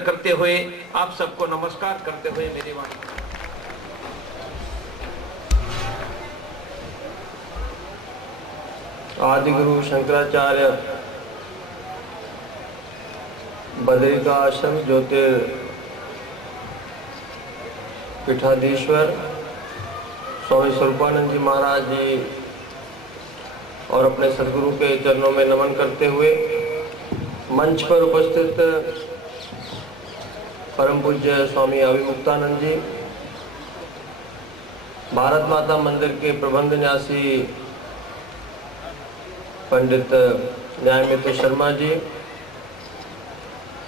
करते हुए आप सबको नमस्कार करते हुए मेरी वाणी आदिगुरु शंकराचार्य बद्रिका आश्रम ज्योतिर्पीठाधीश्वर स्वामी स्वरूपानंद जी महाराज जी और अपने सदगुरु के चरणों में नमन करते हुए मंच पर उपस्थित परम पूज्य स्वामी अभिमुक्तानंद जी, भारत माता मंदिर के प्रबंध न्यासी पंडित न्यायमित्र शर्मा जी,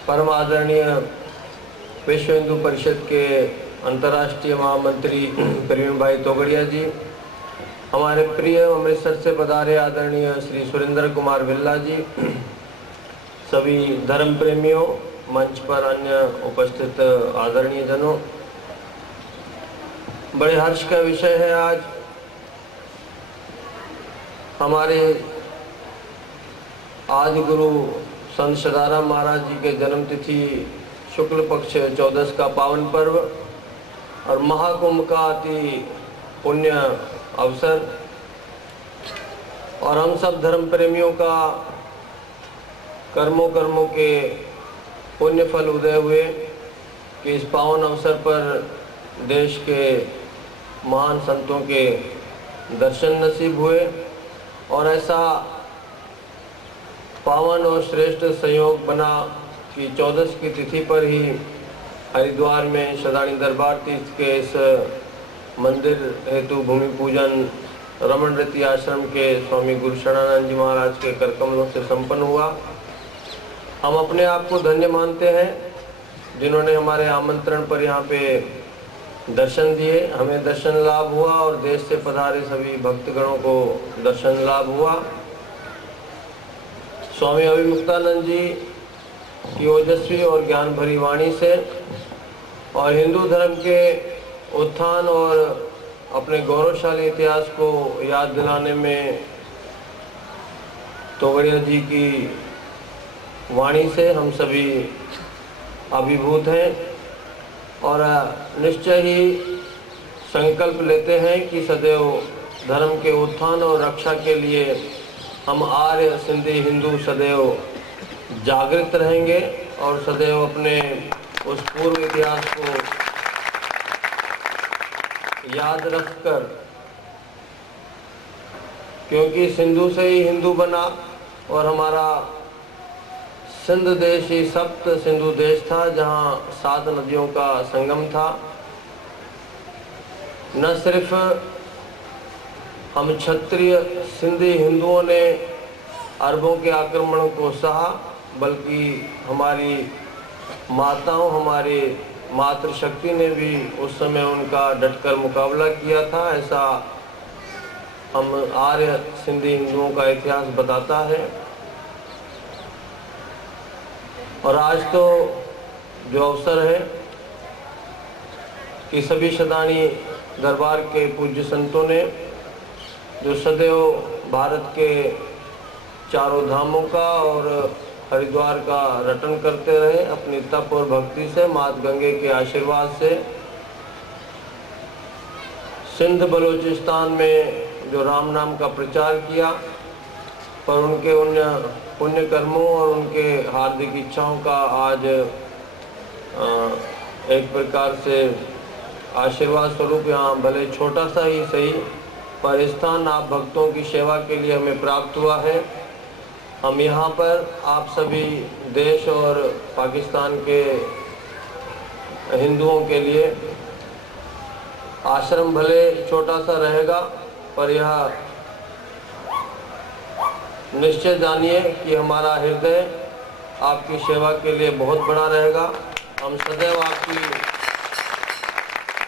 परम आदरणीय विश्व हिंदू परिषद के अंतर्राष्ट्रीय महामंत्री प्रवीण भाई तोगड़िया जी, हमारे प्रिय अमृतसर से पधारे आदरणीय श्री सुरेंद्र कुमार बिल्ला जी, सभी धर्म प्रेमियों, मंच पर अन्य उपस्थित आदरणीय जनों, बड़े हर्ष का विषय है आज हमारे आदि गुरु संत सदाराम महाराज जी के जन्म तिथि शुक्ल पक्ष 14 का पावन पर्व और महाकुंभ का अति पुण्य अवसर, और हम सब धर्म प्रेमियों का कर्मों के पुण्य फल उदय हुए कि इस पावन अवसर पर देश के महान संतों के दर्शन नसीब हुए और ऐसा पावन और श्रेष्ठ संयोग बना कि 14 की तिथि पर ही हरिद्वार में सदानी दरबार तीर्थ के इस मंदिर हेतु भूमि पूजन रमन रति आश्रम के स्वामी गुरु शरणानंद जी महाराज के कर कमलों से संपन्न हुआ। हम अपने आप को धन्य मानते हैं जिन्होंने हमारे आमंत्रण पर यहाँ पे दर्शन दिए, हमें दर्शन लाभ हुआ और देश से पधारे सभी भक्तगणों को दर्शन लाभ हुआ। स्वामी अभिमुक्तानंद जी की ओजस्वी और ज्ञान भरी वाणी से और हिंदू धर्म के उत्थान और अपने गौरवशाली इतिहास को याद दिलाने में तोगड़िया जी की वाणी से हम सभी अभिभूत हैं और निश्चय ही संकल्प लेते हैं कि सदैव धर्म के उत्थान और रक्षा के लिए हम आर्य सिंधी हिंदू सदैव जागृत रहेंगे और सदैव अपने उस पूर्व इतिहास को याद रखकर, क्योंकि सिंधु से ही हिंदू बना और हमारा सिंध देश ही सप्त सिंधु देश था जहाँ 7 नदियों का संगम था। न सिर्फ हम क्षत्रिय सिंधी हिंदुओं ने अरबों के आक्रमण को सहा, बल्कि हमारी माताओं, हमारी मातृशक्ति ने भी उस समय उनका डटकर मुकाबला किया था। ऐसा हम आर्य सिंधी हिंदुओं का इतिहास बताता है। और आज तो जो अवसर है कि सभी सदानी दरबार के पूज्य संतों ने जो सदैव भारत के चारों धामों का और हरिद्वार का रटन करते रहे, अपनी तप और भक्ति से, मात गंगे के आशीर्वाद से, सिंध बलूचिस्तान में जो राम नाम का प्रचार किया, पर उनके पुण्य कर्मों और उनके हार्दिक इच्छाओं का आज एक प्रकार से आशीर्वाद स्वरूप यहाँ भले छोटा सा ही सही पर स्थान आप भक्तों की सेवा के लिए हमें प्राप्त हुआ है। हम यहाँ पर आप सभी देश और पाकिस्तान के हिंदुओं के लिए आश्रम भले छोटा सा रहेगा, पर यह निश्चय जानिए कि हमारा हृदय आपकी सेवा के लिए बहुत बड़ा रहेगा। हम सदैव आपकी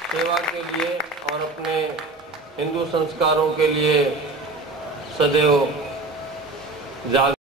सेवा के लिए और अपने हिंदू संस्कारों के लिए सदैव जाग